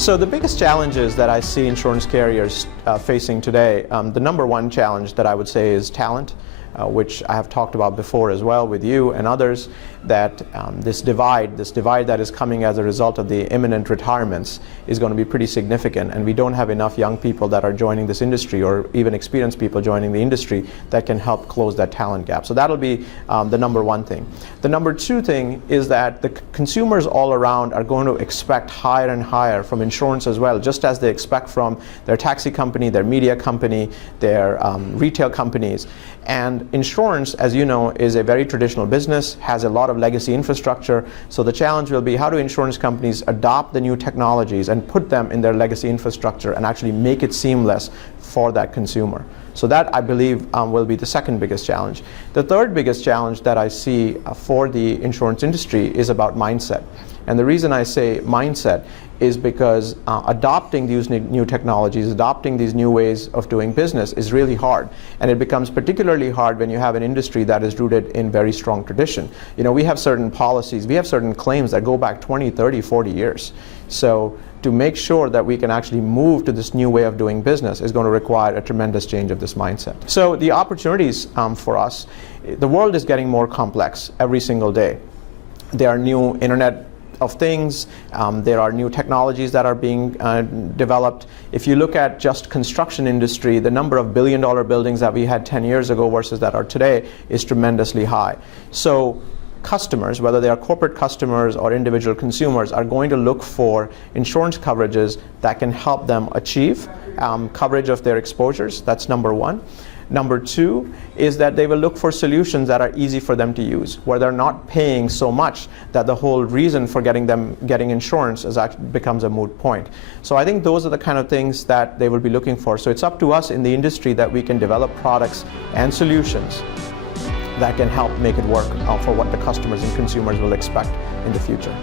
So the biggest challenges that I see insurance carriers facing today, the number one challenge that I would say is talent, which I have talked about before as well with you and others, that this divide that is coming as a result of the imminent retirements is going to be pretty significant, and we don't have enough young people that are joining this industry, or even experienced people joining the industry, that can help close that talent gap. So that'll be the number one thing. The number two thing is that the consumers all around are going to expect higher and higher from insurance as well, just as they expect from their taxi company, their media company, their retail companies. And insurance, as you know, is a very traditional business, has a lot of legacy infrastructure. So the challenge will be, how do insurance companies adopt the new technologies and put them in their legacy infrastructure and actually make it seamless for that consumer? So that, I believe, will be the second biggest challenge. The third biggest challenge that I see for the insurance industry is about mindset. And the reason I say mindset is because adopting these new technologies, adopting these new ways of doing business is really hard. And it becomes particularly hard when you have an industry that is rooted in very strong tradition. You know, we have certain policies, we have certain claims that go back 20, 30, 40 years. So to make sure that we can actually move to this new way of doing business is going to require a tremendous change of this mindset. So the opportunities for us, the world is getting more complex every single day. There are new Internet of Things, there are new technologies that are being developed. If you look at just construction industry, the number of billion-dollar buildings that we had 10 years ago versus that are today is tremendously high. So customers, whether they are corporate customers or individual consumers, are going to look for insurance coverages that can help them achieve coverage of their exposures. That's number one. Number two is that they will look for solutions that are easy for them to use, where they're not paying so much that the whole reason for getting insurance becomes a moot point. So I think those are the kind of things that they will be looking for. So it's up to us in the industry that we can develop products and solutions that can help make it work for what the customers and consumers will expect in the future.